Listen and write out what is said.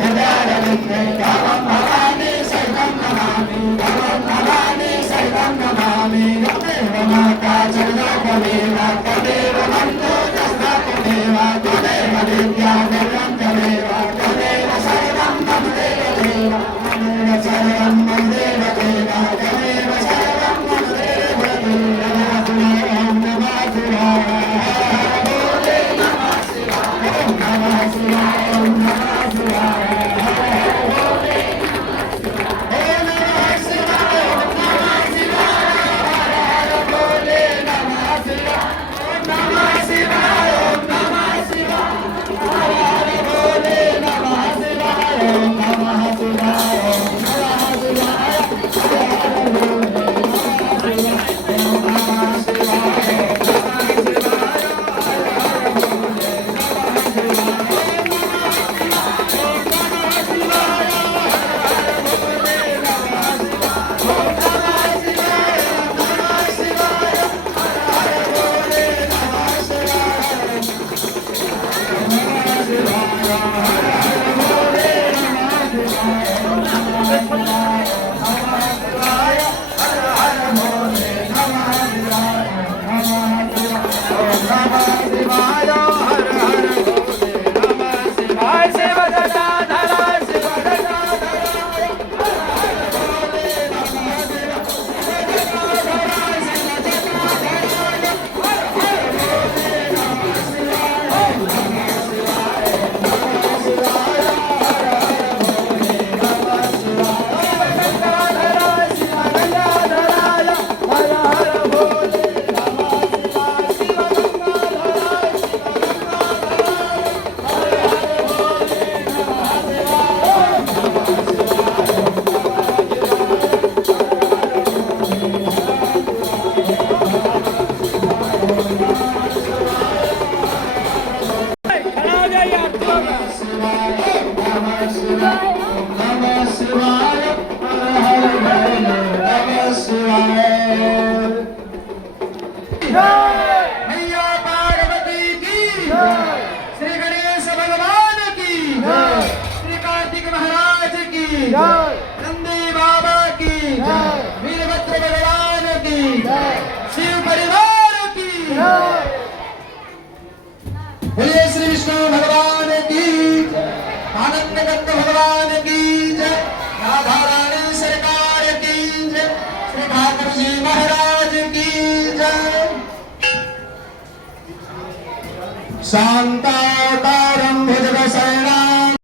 गजानने गावं भवानी सहितं नमामि गावं भवानी सहितं नमामि तदेव माता जगदेव तदेव बन्धो जगदेव तदेव विद्या देवं तदेव तदेव सर्वं मम देवदेव तदेव सर्वं मम देवदेव तदेव सर्वं मम देवदेव नमः शिवाय भोले नमः शिवाय नमः शिवाय नमः शिवाय भोले नमः शिवाय नमः शिवाय हर भोले नमः शिवाय नमः शिवाय नमः शिवाय हर भोले नमः शिवाय नमः शिवाय नमः शिवाय हर भोले नमः शिवाय मैया पार्वती की श्री गणेश भगवान की श्री कार्तिक महाराज की नंदी बाबा की वीरभद्र भगवान की शिव परिवार की बोलिए श्री विष्णु भगवान की आनंद कंद भगवान की जय राधा रानी सरकार की जय श्री ठाकुर जी महाराज की जय शांताकारं भुजगशयनं